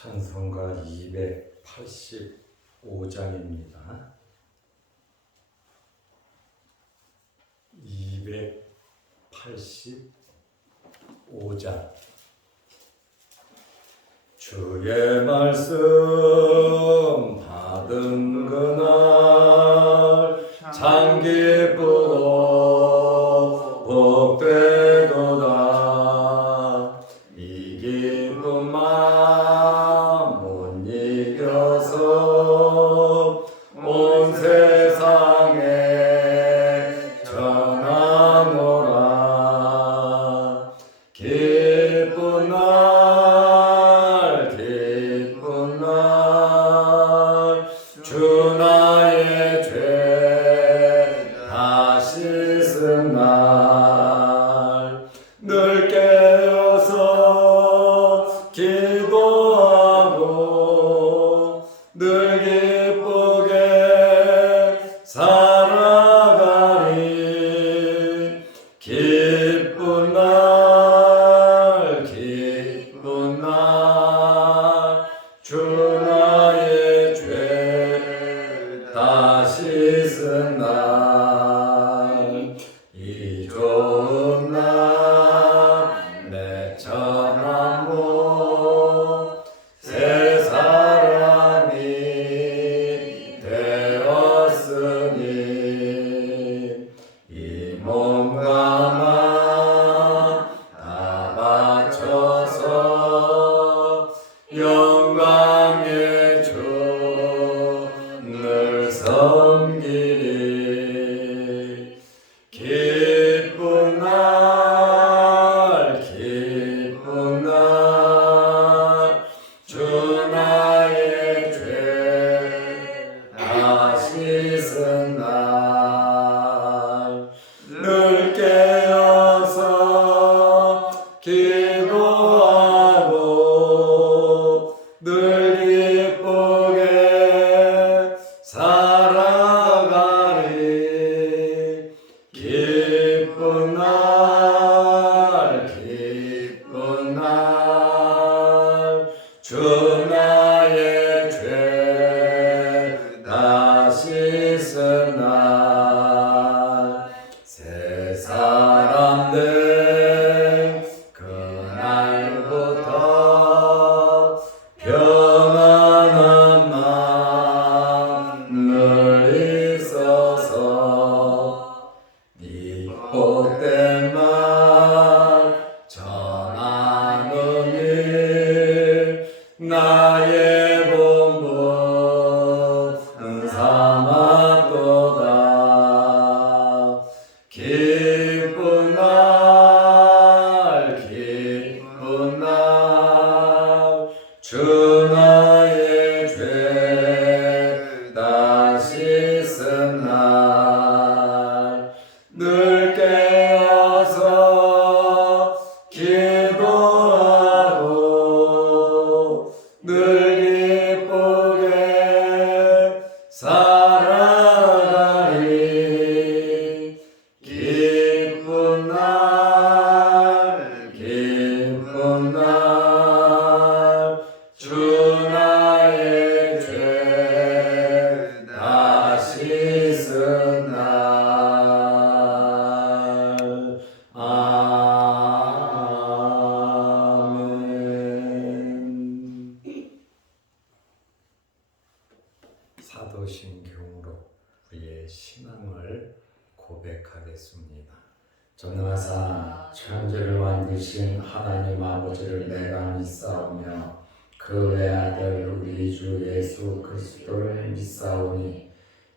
찬송가 285장입니다. 285장. 주의 말씀 받은 그날 참 기쁘고 복되도다. 이 기쁜 마음 못 이겨서 온 세상에 전하노라. 기쁜 날 기쁜 날 주 나의 죄 다 씻은 날 늘 깨어서 기도하고 늘 기쁘게 살아가리. 기쁜 날 기쁜 날 주 나의 죄 다 씻은 날 이 좋은 날 내 천한 목 새 사람이 되었으니 이 몸과 맘 다 바쳐서 영광의 주를 섬기리. 기쁜 날 기쁜 날 주 나의 죄 다 씻은 날 늘 깨어서 기도하고 늘 기쁘게 살아가리. 기쁜 날 기쁜 날 주 나의 죄 다 씻은 날 새 사람 된 그날부터 평안한 마음 늘 있어서 네 복된 말 전하는 일 나의 본분 삼았도다. 기쁜 날 기쁜 날 주 나의 죄 다 씻은 날 늘 깨어서 기도하고 늘 기쁘게 살아가리. 기쁜 날 기쁜 날 주 나의 죄 다 씻은 날. 아멘. 사도신경으로 우리의 신앙을 고백하겠습니다. 전능하사 천지를 만드신 하나님 아버지를 내가 믿사오며 그 외아들 우리 주 예수 그리스도를 믿사오니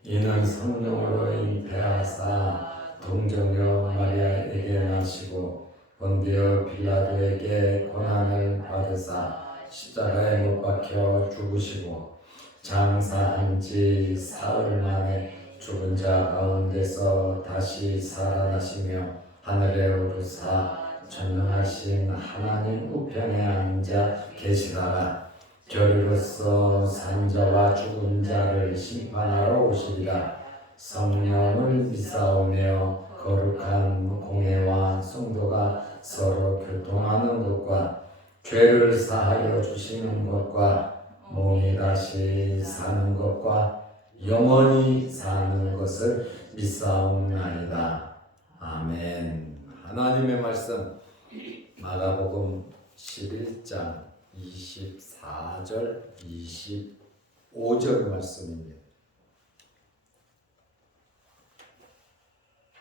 이는 성령으로 잉태하사 동정녀 마리아에게 나시고 본디오 빌라도에게 고난을 받으사 십자가에 못 박혀 죽으시고 장사한 지 사흘 만에 죽은 자 가운데서 다시 살아나시며 하늘에 오르사 전능하신 하나님 우편에 앉아 계시다가 저리로서 산자와 죽은 자를 심판하러 오시리라. 성령을 믿사오며 거룩한 공회와 성도가 서로 교통하는 것과 죄를 사하여 주시는 것과 몸이 다시 사는 것과 영원히 사는 것을 믿사옵나이다. 아멘. 하나님의 말씀 마가복음 11장 24절 25절 말씀입니다.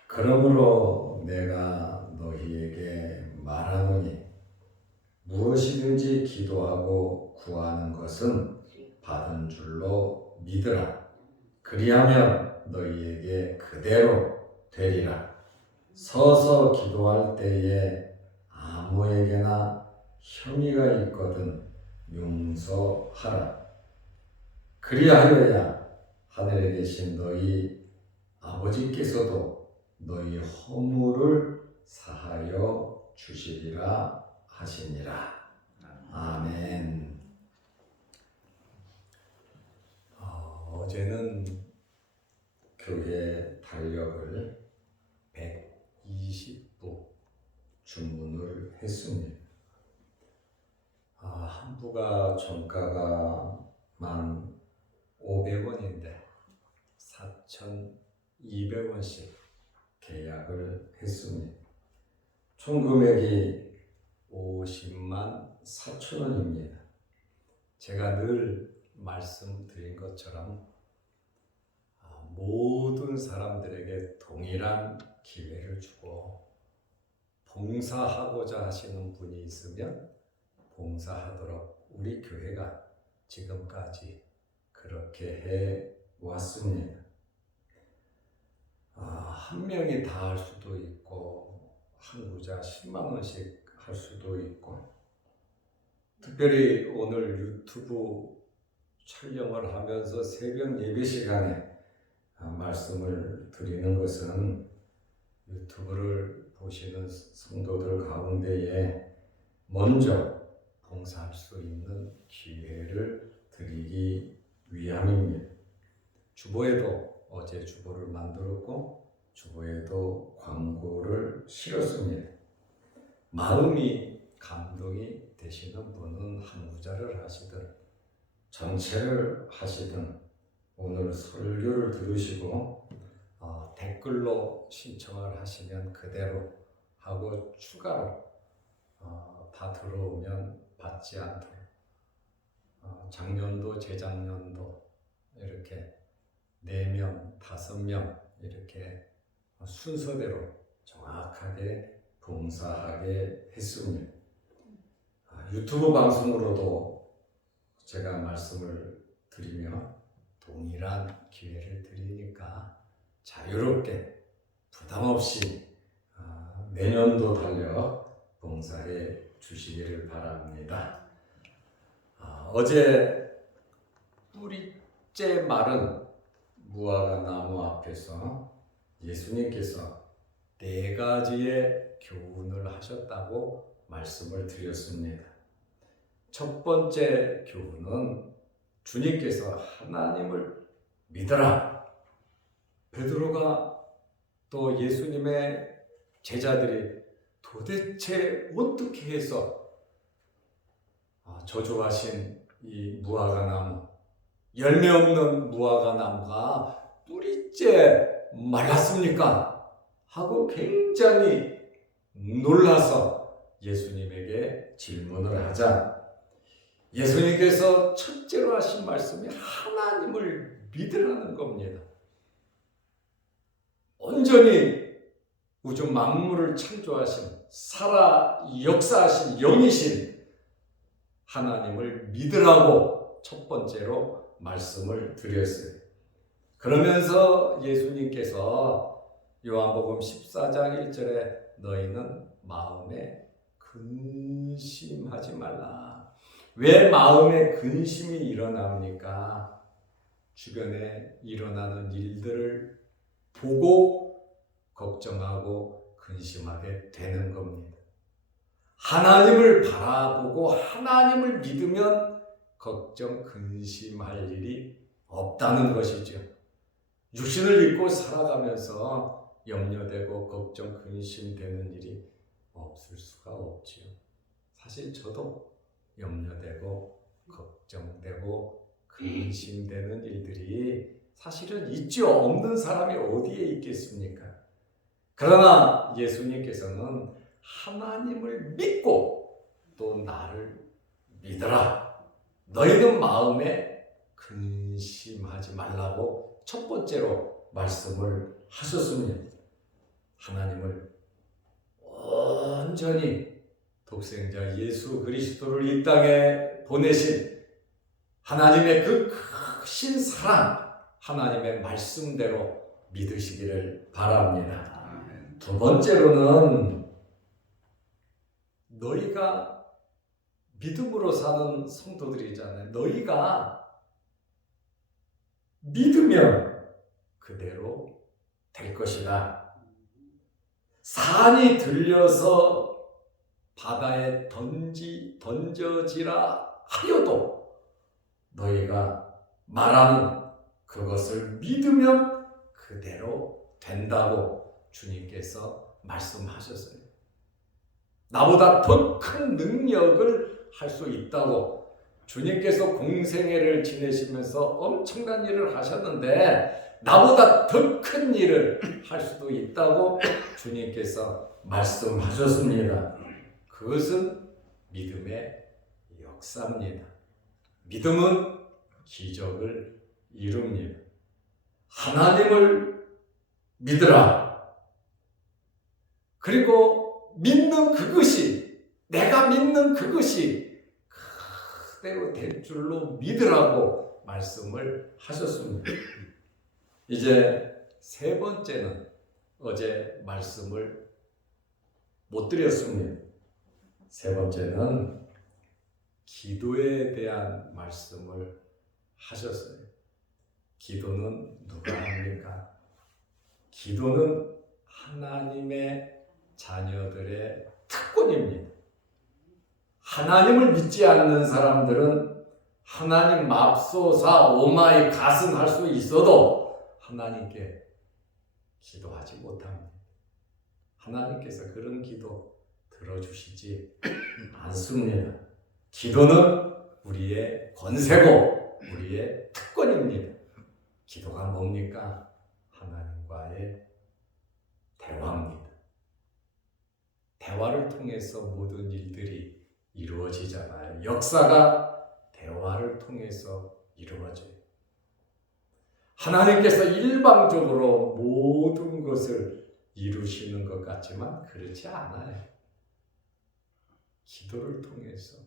그러므로 내가 너희에게 말하노니 무엇이든지 기도하고 구하는 것은 받은 줄로 믿으라. 그리하면 너희에게 그대로 되리라. 서서 기도할 때에 아무에게나 혐의가 있거든 용서하라. 그리하여야 하늘에 계신 너희 아버지께서도 너희 허물을 사하여 주시리라 하시니라. 아멘. 어제는 교회 달력을 120부 주문을 했습니다. 한 부가 정가가 1,500원인데 4,200원씩 계약을 했습니다. 총 금액이 50만 4천원입니다. 제가 늘 말씀드린 것처럼 모든 사람들에게 동일한 기회를 주고 봉사하고자 하시는 분이 있으면 봉사하도록 우리 교회가 지금까지 그렇게 해 왔습니다. 한 명이 다 할 수도 있고 한 구자 10만 원씩 할 수도 있고, 특별히 오늘 유튜브 촬영을 하면서 새벽 예배 시간에 말씀을 드리는 것은 유튜브를 보시는 성도들 가운데에 먼저 봉사할 수 있는 기회를 드리기 위함입니다. 주보에도 어제 주보를 만들었고 주보에도 광고를 실었습니다. 마음이 감동이 되시는 분은 한 구자를 하시든 전체를 하시든 오늘 설교를 들으시고 댓글로 신청을 하시면 그대로 하고 추가로 다 들어오면 받지 않도록 작년도 재작년도 이렇게 4명, 5명 이렇게 순서대로 정확하게 봉사하게 했습니다. 유튜브 방송으로도 제가 말씀을 드리며 동일한 기회를 드리니까 자유롭게 부담 없이 내년도 달력 봉사해 주시기를 바랍니다. 어제 뿌리째 마른 무화과 나무 앞에서 예수님께서 4가지의 교훈을 하셨다고 말씀을 드렸습니다. 첫 번째 교훈은 주님께서 하나님을 믿어라. 베드로가 또 예수님의 제자들이 도대체 어떻게 해서 저주하신 이 무화과 나무, 열매 없는 무화과 나무가 뿌리째 말랐습니까? 하고 굉장히 놀라서 예수님에게 질문을 하자 예수님께서 첫째로 하신 말씀이 하나님을 믿으라는 겁니다. 온전히 우주 만물을 창조하신 살아 역사하신 영이신 하나님을 믿으라고 첫 번째로 말씀을 드렸어요. 그러면서 예수님께서 요한복음 14장 1절에 너희는 마음에 근심하지 말라. 왜 마음에 근심이 일어납니까? 주변에 일어나는 일들을 보고 걱정하고 근심하게 되는 겁니다. 하나님을 바라보고 하나님을 믿으면 걱정, 근심할 일이 없다는 것이죠. 육신을 입고 살아가면서 염려되고 걱정, 근심되는 일이 없을 수가 없지요. 사실 저도 염려되고 걱정되고 근심되는 일들이 사실은 있죠. 없는 사람이 어디에 있겠습니까? 그러나 예수님께서는 하나님을 믿고 또 나를 믿어라. 너희는 마음에 근심하지 말라고 첫 번째로 말씀을 하셨습니다. 하나님을 온전히 독생자 예수 그리스도를 이 땅에 보내신 하나님의 그 크신 사랑, 하나님의 말씀대로 믿으시기를 바랍니다. 두 번째로는 너희가 믿음으로 사는 성도들이잖아요. 너희가 믿으면 그대로 될 것이다. 산이 들려서 바다에 던져지라 하여도 너희가 말하는 그것을 믿으면 그대로 된다고 주님께서 말씀하셨어요. 나보다 더 큰 능력을 할 수 있다고 주님께서 공생애를 지내시면서 엄청난 일을 하셨는데 나보다 더 큰 일을 할 수도 있다고 주님께서 말씀하셨습니다. 그것은 믿음의 역사입니다. 믿음은 기적을 이룹니다. 하나님을 믿으라. 그리고 믿는 그것이, 내가 믿는 그것이 그대로 될 줄로 믿으라고 말씀을 하셨습니다. 이제 세 번째는 어제 말씀을 못 드렸습니다. 세 번째는 기도에 대한 말씀을 하셨어요. 기도는 누가 합니까? 기도는 하나님의 자녀들의 특권입니다. 하나님을 믿지 않는 사람들은 하나님 맙소사 오마이 갓은 할 수 있어도 하나님께 기도하지 못합니다. 하나님께서 그런 기도 들어주시지 않습니다. 기도는 우리의 권세고 우리의 특권입니다. 기도가 뭡니까? 하나님과의 대화입니다. 대화를 통해서 모든 일들이 이루어지잖아요. 역사가 대화를 통해서 이루어져요. 하나님께서 일방적으로 모든 것을 이루시는 것 같지만 그렇지 않아요. 기도를 통해서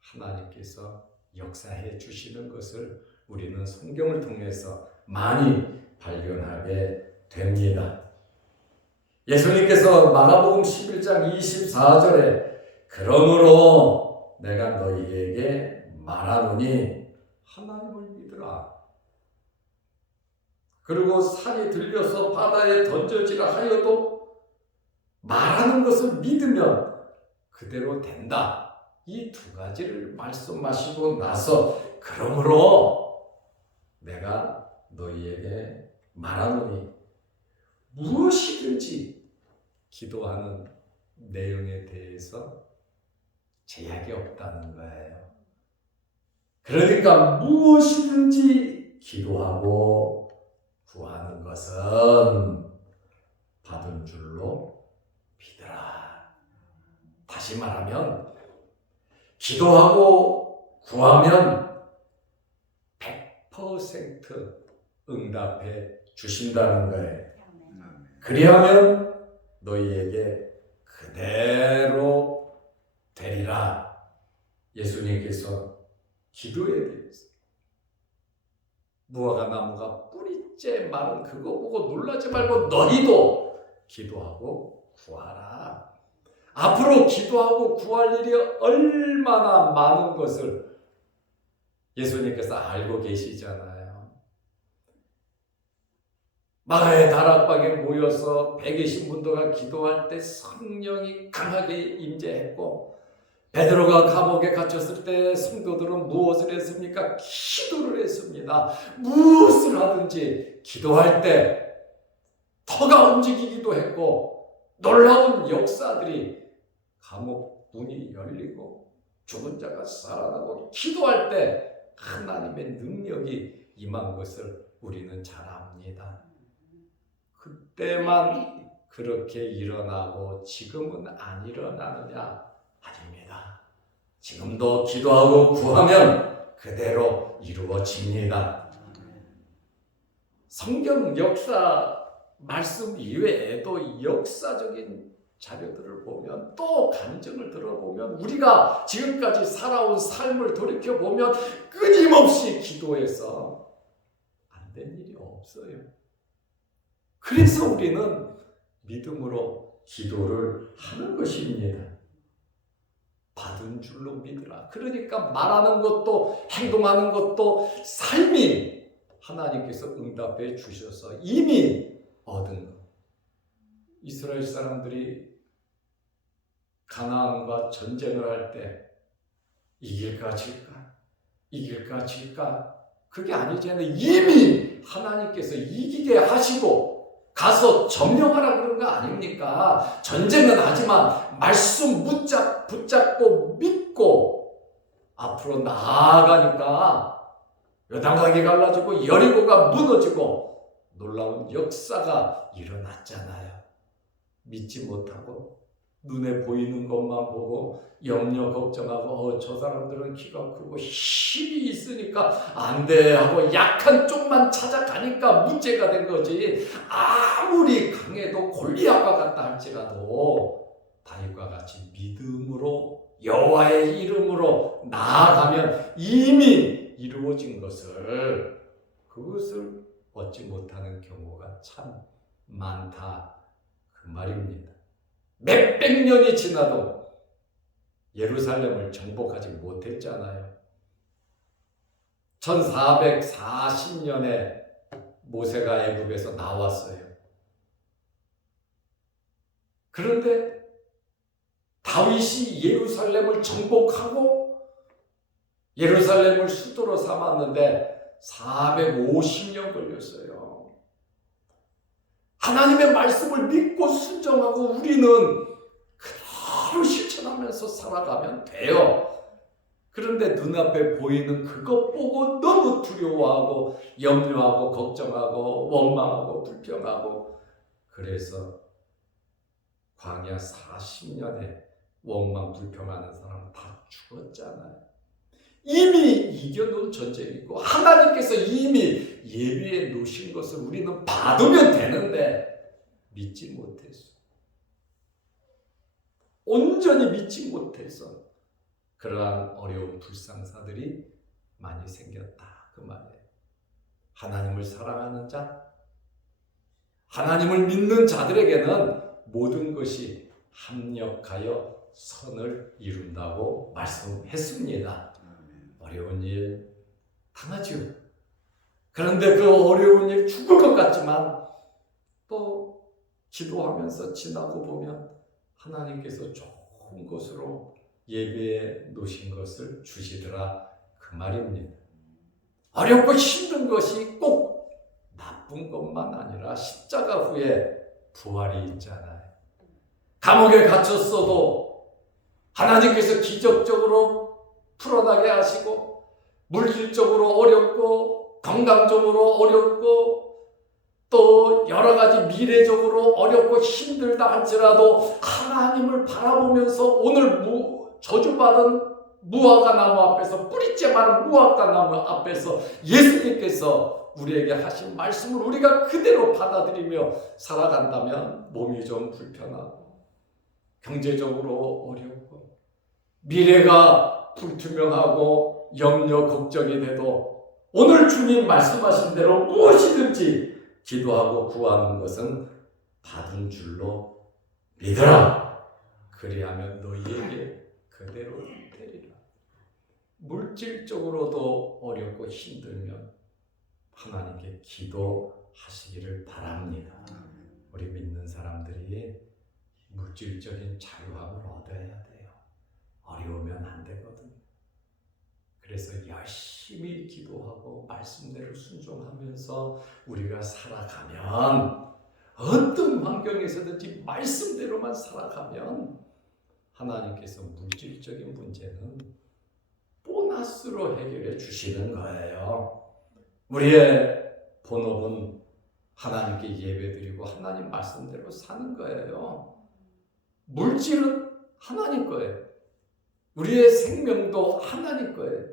하나님께서 역사해 주시는 것을 우리는 성경을 통해서 많이 발견하게 됩니다. 예수님께서 마가복음 11장 24절에 그러므로 내가 너희에게 말하노니 하나님을 믿으라. 그리고 산이 들려서 바다에 던져지라 하여도 말하는 것을 믿으면 그대로 된다. 이 두 가지를 말씀하시고 나서 그러므로 내가 너희에게 말하노니 무엇이든지 기도하는 내용에 대해서 제약이 없다는 거예요. 그러니까 무엇이든지 기도하고 구하는 것은 받은 줄로 믿으라. 다시 말하면 기도하고 구하면 100% 응답해 주신다는 거예요. 그리하면 너희에게 그대로 되리라. 예수님께서 기도에 대해서 무화과 나무가 뿌리째 마른 그거 보고 놀라지 말고 너희도 기도하고 구하라. 앞으로 기도하고 구할 일이 얼마나 많은 것을 예수님께서 알고 계시잖아요. 마가의 다락방에 모여서 120문도가 기도할 때 성령이 강하게 임재했고 베드로가 감옥에 갇혔을 때 성도들은 무엇을 했습니까? 기도를 했습니다. 무엇을 하든지 기도할 때 터가 움직이기도 했고 놀라운 역사들이 감옥 문이 열리고 죽은 자가 살아나고 기도할 때 하나님의 능력이 임한 것을 우리는 잘 압니다. 그때만 그렇게 일어나고 지금은 안 일어나느냐? 아닙니다. 지금도 기도하고 구하면 그대로 이루어집니다. 성경 역사 말씀 이외에도 역사적인 자료들을 보면 또 간증을 들어보면 우리가 지금까지 살아온 삶을 돌이켜보면 끊임없이 기도해서 안 된 일이 없어요. 그래서 우리는 믿음으로 기도를 하는 것입니다. 받은 줄로 믿으라. 그러니까 말하는 것도 행동하는 것도 삶이 하나님께서 응답해 주셔서 이미 얻은 것. 이스라엘 사람들이 가나안과 전쟁을 할 때 이길까 질까? 이길까 질까? 그게 아니잖아요. 이미 하나님께서 이기게 하시고 가서 점령하라 그런 거 아닙니까? 전쟁은 하지만 말씀 붙잡고 믿고 앞으로 나아가니까 요단강이 갈라지고 여리고가 무너지고 놀라운 역사가 일어났잖아요. 믿지 못하고 눈에 보이는 것만 보고 염려 걱정하고 저 사람들은 키가 크고 힘이 있으니까 안 돼 하고 약한 쪽만 찾아가니까 문제가 된 거지. 아무리 강해도 골리앗과 같다 할지라도 다윗과 같이 믿음으로 여호와의 이름으로 나아가면 이미 이루어진 그것을 얻지 못하는 경우가 참 많다 그 말입니다. 몇백 년이 지나도 예루살렘을 정복하지 못했잖아요. 1440년에 모세가 애굽에서 나왔어요. 그런데 다윗이 예루살렘을 정복하고 예루살렘을 수도로 삼았는데 450년 걸렸어요. 하나님의 말씀을 믿고 순종하고 우리는 그대로 실천하면서 살아가면 돼요. 그런데 눈앞에 보이는 그것 보고 너무 두려워하고 염려하고 걱정하고 원망하고 불평하고 그래서 광야 40년에 원망 불평하는 사람 다 죽었잖아요. 이미 이겨놓은 전쟁이고 하나님께서 이미 예비해 놓으신 것을 우리는 받으면 되는데 믿지 못했어. 온전히 믿지 못해서 그러한 어려운 불상사들이 많이 생겼다 그 말이에요. 하나님을 사랑하는 자, 하나님을 믿는 자들에게는 모든 것이 합력하여 선을 이룬다고 말씀했습니다. 어려운 일 당하죠. 그런데 그 어려운 일 죽을 것 같지만 또 기도하면서 지나고 보면 하나님께서 좋은 것으로 예배해 놓으신 것을 주시더라 그 말입니다. 어렵고 힘든 것이 꼭 나쁜 것만 아니라 십자가 후에 부활이 있잖아요. 감옥에 갇혔어도 하나님께서 기적적으로 풀어나게 하시고 물질적으로 어렵고 건강적으로 어렵고 또 여러 가지 미래적으로 어렵고 힘들다 할지라도 하나님을 바라보면서 오늘 저주받은 무화과 나무 앞에서 뿌리째 마른 무화과 나무 앞에서 예수님께서 우리에게 하신 말씀을 우리가 그대로 받아들이며 살아간다면 몸이 좀 불편하고 경제적으로 어렵고 미래가 불투명하고 염려 걱정이 돼도 오늘 주님 말씀하신 대로 무엇이든지 기도하고 구하는 것은 받은 줄로 믿어라. 그리하면 너희에게 그대로 되리라. 물질적으로도 어렵고 힘들면 하나님께 기도하시기를 바랍니다. 우리 믿는 사람들이 물질적인 자유함을 얻어야 돼요. 어려우면 안 되거든. 그래서 열심히 기도하고 말씀대로 순종하면서 우리가 살아가면 어떤 환경에서든지 말씀대로만 살아가면 하나님께서 물질적인 문제는 보너스로 해결해 주시는 거예요. 우리의 본업은 하나님께 예배드리고 하나님 말씀대로 사는 거예요. 물질은 하나님 거예요. 우리의 생명도 하나님 거예요.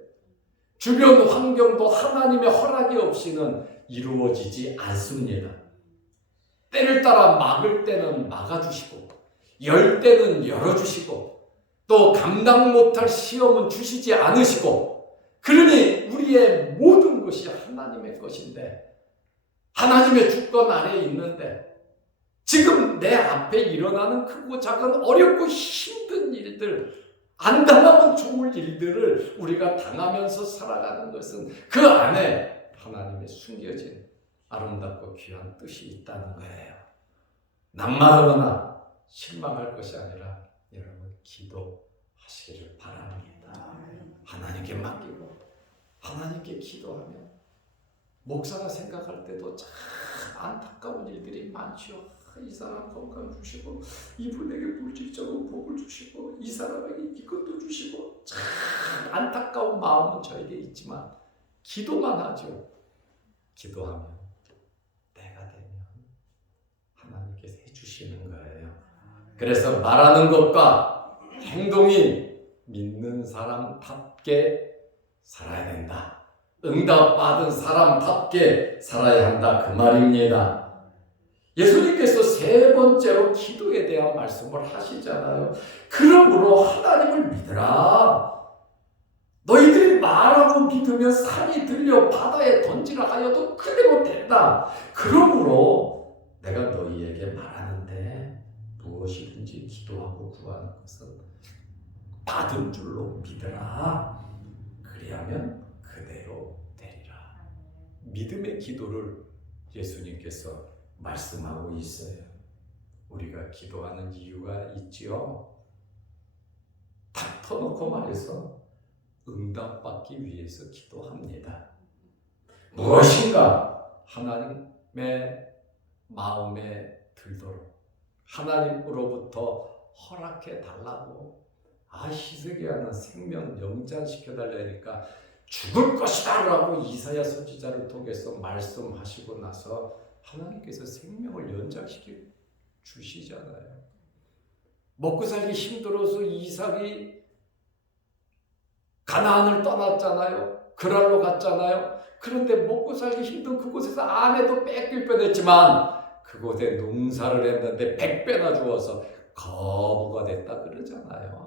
주변 환경도 하나님의 허락이 없이는 이루어지지 않습니다. 때를 따라 막을 때는 막아주시고 열 때는 열어주시고 또 감당 못할 시험은 주시지 않으시고, 그러니 우리의 모든 것이 하나님의 것인데, 하나님의 주권 아래에 있는데, 지금 내 앞에 일어나는 크고 작은 어렵고 힘든 일들, 안 당하면 좋을 일들을 우리가 당하면서 살아가는 것은 그 안에 하나님의 숨겨진 아름답고 귀한 뜻이 있다는 거예요. 낙마하거나 실망할 것이 아니라 여러분 기도하시기를 바랍니다. 하나님께 맡기고 하나님께 기도하면, 목사가 생각할 때도 참 안타까운 일들이 많죠. 이 사람 건강 주시고 이분에게 물질적으로 복을 주시고 이 사람에게 이것도 주시고, 참 안타까운 마음은 저에게 있지만 기도만 하죠. 기도하면 때가 되면 하나님께서 해주시는 거예요. 그래서 말하는 것과 행동이 믿는 사람답게 살아야 된다. 응답받은 사람답게 살아야 한다, 그 말입니다. 예수님께서 세 번째로 기도에 대한 말씀을 하시잖아요. 그러므로 하나님을 믿으라. 너희들이 말하고 믿으면 산이 들려 바다에 던지라 하여도 그대로 된다. 그러므로 내가 너희에게 말하는데 무엇이든지 기도하고 구하는 것은 받은 줄로 믿으라. 그리하면 그대로 되리라. 믿음의 기도를 예수님께서 말씀하고 있어요. 우리가 기도하는 이유가 있지요. 탁 터놓고 말해서 응답받기 위해서 기도합니다. 무엇인가 하나님의 마음에 들도록 하나님으로부터 허락해 달라고, 히스기야는 생명 연장시켜 달라니까 죽을 것이다 라고 이사야 선지자를 통해서 말씀하시고 나서 하나님께서 생명을 연장시켜 주시잖아요. 먹고 살기 힘들어서 이삭이 가나안을 떠났잖아요. 그랄로 갔잖아요. 그런데 먹고 살기 힘든 그곳에서 아내도 뺏길 뻔했지만 그곳에 농사를 했는데 100배나 주어서 거부가 됐다 그러잖아요.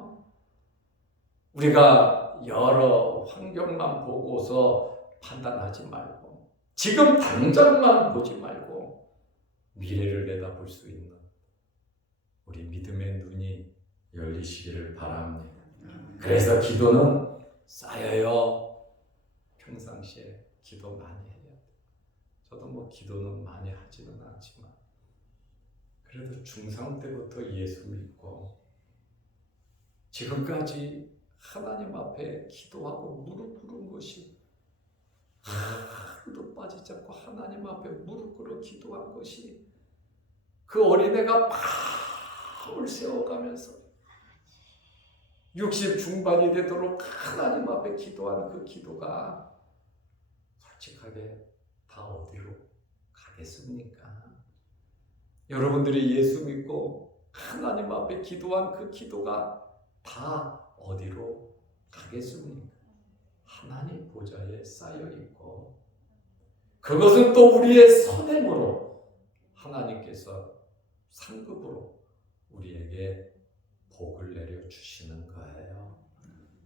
우리가 여러 환경만 보고서 판단하지 말고, 지금 당장만 보지 말고 미래를 내다볼 수 있는 우리 믿음의 눈이 열리시기를 바랍니다. 그래서 기도는 쌓여요. 평상시에 기도 많이 해야 돼요. 저도 기도는 많이 하지는 않지만 그래도 중3 때부터 예수 믿고 지금까지 하나님 앞에 기도하고 무릎 꿇은 것이, 하루도 빠지지 않고 하나님 앞에 무릎 꿇어 기도한 것이, 그 어린애가 마음을 세워가면서 60 중반이 되도록 하나님 앞에 기도한 그 기도가 솔직하게 다 어디로 가겠습니까? 여러분들이 예수 믿고 하나님 앞에 기도한 그 기도가 다 어디로 가겠습니까? 하나님 보좌에 쌓여있고, 그것은 또 우리의 선행으로 하나님께서 상급으로 우리에게 복을 내려주시는 거예요.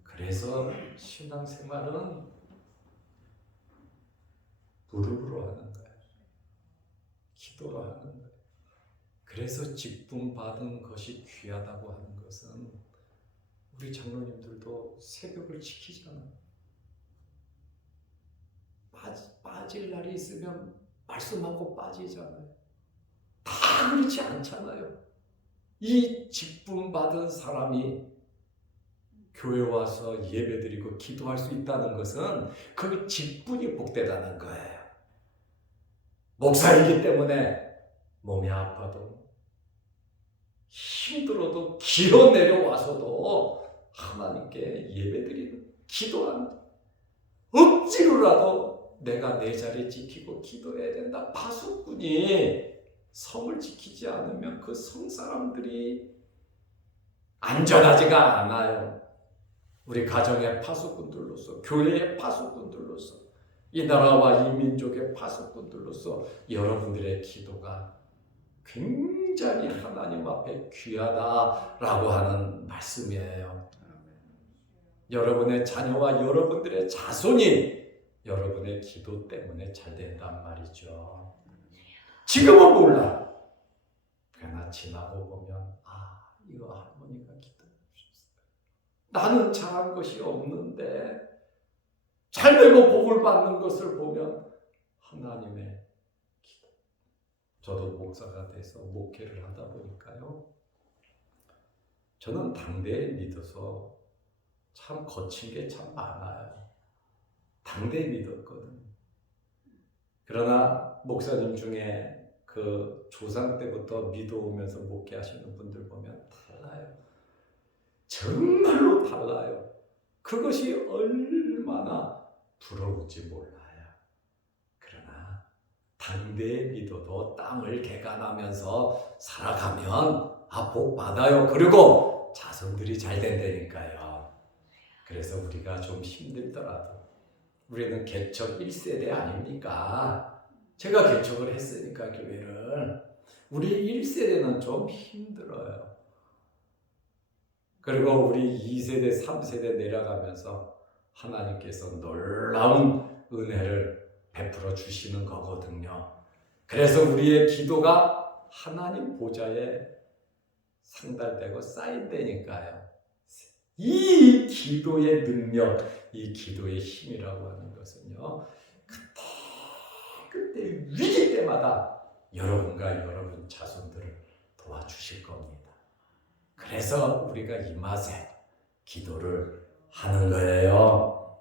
그래서 신앙생활은 무릎으로 하는 거예요. 기도로 하는 거예요. 그래서 직분 받은 것이 귀하다고 하는 것은, 우리 장로님들도 새벽을 지키잖아요. 빠질 날이 있으면 말씀하고 빠지잖아요. 다 그렇지 않잖아요. 이 직분 받은 사람이 교회 와서 예배드리고 기도할 수 있다는 것은 그 직분이 복되다는 거예요. 목사이기 때문에 몸이 아파도 힘들어도 기어 내려와서도 하나님께 예배드리는, 기도하는, 억지로라도 내가 내 자리 지키고 기도해야 된다. 파수꾼이 성을 지키지 않으면 그 성 사람들이 안전하지가 않아요. 우리 가정의 파수꾼들로서, 교회의 파수꾼들로서, 이 나라와 이 민족의 파수꾼들로서 여러분들의 기도가 굉장히 하나님 앞에 귀하다라고 하는 말씀이에요. 여러분의 자녀와 여러분들의 자손이 여러분의 기도 때문에 잘 된단 말이죠. 지금은 몰라. 그러나 지나고 보면 이거 할머니가 기도해 주셨어요. 나는 잘한 것이 없는데 잘 되고 복을 받는 것을 보면 하나님의 기도. 저도 목사가 돼서 목회를 하다 보니까요. 저는 당대에 믿어서 참 거친 게 참 많아요. 당대에 믿었거든요. 그러나 목사님 중에 그 조상 때부터 믿어오면서 목회하시는 분들 보면 달라요. 정말로 달라요. 그것이 얼마나 부러운지 몰라요. 그러나 당대에 믿어도 땅을 개간하면서 살아가면 복 받아요. 그리고 자손들이 잘 된다니까요. 그래서 우리가 좀 힘들더라도 우리는 개척 1세대 아닙니까? 제가 개척을 했으니까 교회를. 우리 1세대는 좀 힘들어요. 그리고 우리 2세대, 3세대 내려가면서 하나님께서 놀라운 은혜를 베풀어 주시는 거거든요. 그래서 우리의 기도가 하나님 보좌에 상달되고 쌓인다니까요. 이 기도의 능력, 이 기도의 힘이라고 하는 것은요, 그때 위기 때마다 여러분과 여러분 자손들을 도와주실 겁니다. 그래서 우리가 이 맛에 기도를 하는 거예요.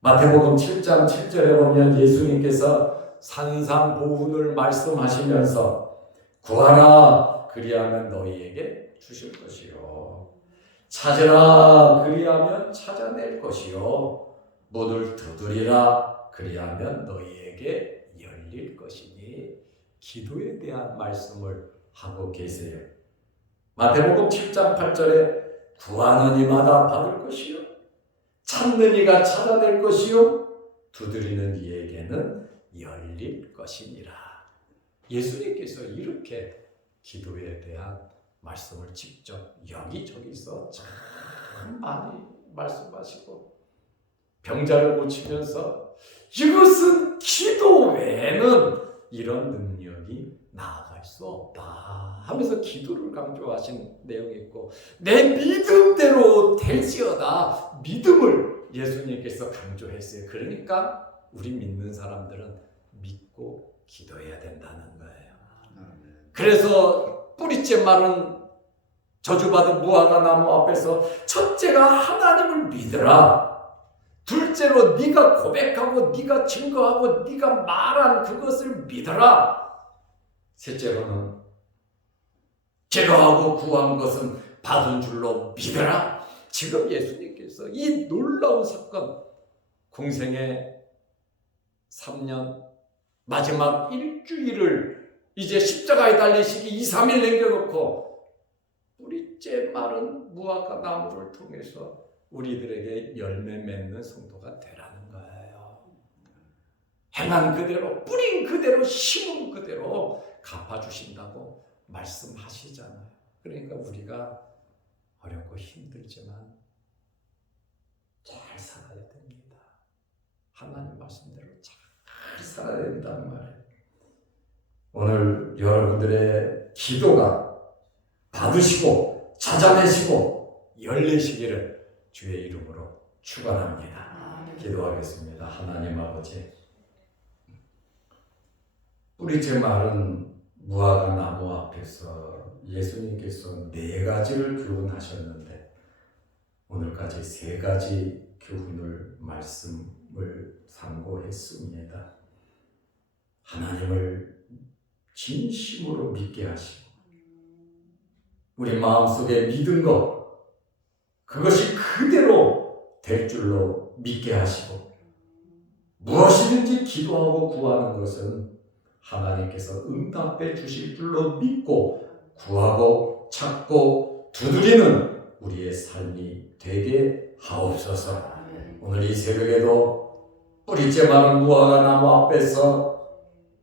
마태복음 7장 7절에 보면 예수님께서 산상보훈을 말씀하시면서 구하라 그리하면 너희에게 주실 것이요 찾으라 그리하면 찾아낼 것이요 문을 두드리라 그리하면 너희에게 열릴 것이니 기도에 대한 말씀을 하고 계세요. 마태복음 7장 8절에 구하는 이마다 받을 것이요 찾는 이가 찾아낼 것이요 두드리는 이에게는 열릴 것이니라. 예수님께서 이렇게 기도에 대한 말씀을 직접 여기저기서 참 많이 말씀하시고 병자를 고치면서 이것은 기도 외에는 이런 능력이 나아갈 수 없다 하면서 기도를 강조하신 내용이 있고 내 믿음대로 될지어다 믿음을 예수님께서 강조했어요. 그러니까 우리 믿는 사람들은 믿고 기도해야 된다는 거예요. 그래서 뿌리째 마른 저주받은 무화과 나무 앞에서 첫째가 하나님을 믿으라. 둘째로 네가 고백하고 네가 증거하고 네가 말한 그것을 믿어라. 셋째로는 기도하고 구한 것은 받은 줄로 믿어라. 지금 예수님께서 이 놀라운 사건 공생의 3년 마지막 일주일을 이제 십자가에 달리시기 2, 3일 남겨놓고 뿌리째 마른 무화과 나무를 통해서 우리들에게 열매 맺는 성도가 되라는 거예요. 행한 그대로 뿌린 그대로 심은 그대로 갚아주신다고 말씀하시잖아요. 그러니까 우리가 어렵고 힘들지만 잘 살아야 됩니다. 하나님 말씀대로 잘 살아야 된다는 말이에요. 오늘 여러분들의 기도가 받으시고 찾아내시고 열리시기를 주의 이름으로 축원합니다. 기도하겠습니다. 하나님 아버지, 뿌리째 마른 무화과 나무 앞에서 예수님께서 4가지를 교훈하셨는데 오늘까지 3가지 교훈을 말씀을 상고했습니다. 하나님을 진심으로 믿게 하시고 우리 마음속에 믿은 것 그것이 그대로 될 줄로 믿게 하시고 무엇이든지 기도하고 구하는 것은 하나님께서 응답해 주실 줄로 믿고 구하고 찾고 두드리는 우리의 삶이 되게 하옵소서. 오늘 이 새벽에도 뿌리째 마른 무화과 나무 앞에서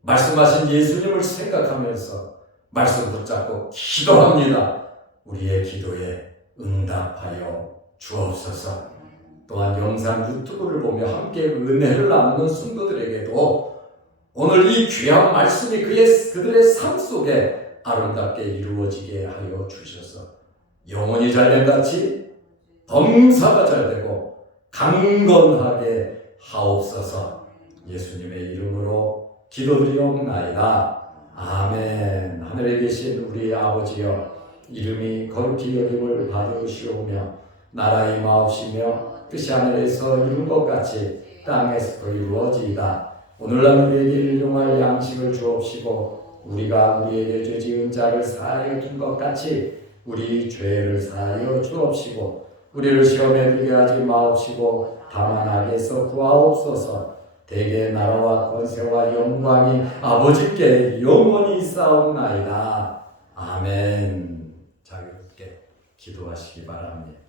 말씀하신 예수님을 생각하면서 말씀 붙잡고 기도합니다. 우리의 기도에 응답하여 주옵소서. 또한 영상 유튜브를 보며 함께 은혜를 나누는 성도들에게도 오늘 이 귀한 말씀이 그들의 삶 속에 아름답게 이루어지게 하여 주셔서 영혼이 잘된 같이 범사가 잘되고 강건하게 하옵소서. 예수님의 이름으로 기도드리옵나이다. 아멘. 하늘에 계신 우리 아버지여, 이름이 거룩히 여김을 받으시오며 나라 임하옵시며 뜻이 하늘에서 이룬 것 같이 땅에서도 이루어지이다. 오늘날 우리에게 일용할 양식을 주옵시고 우리가 우리에게 죄 지은 자를 사하여 준 것 같이 우리 죄를 사하여 주옵시고 우리를 시험에 들게 하지 마옵시고 다만 악에서 구하옵소서. 대개 나라와 권세와 영광이 아버지께 영원히 있사옵나이다. 아멘. 자유롭게 기도하시기 바랍니다.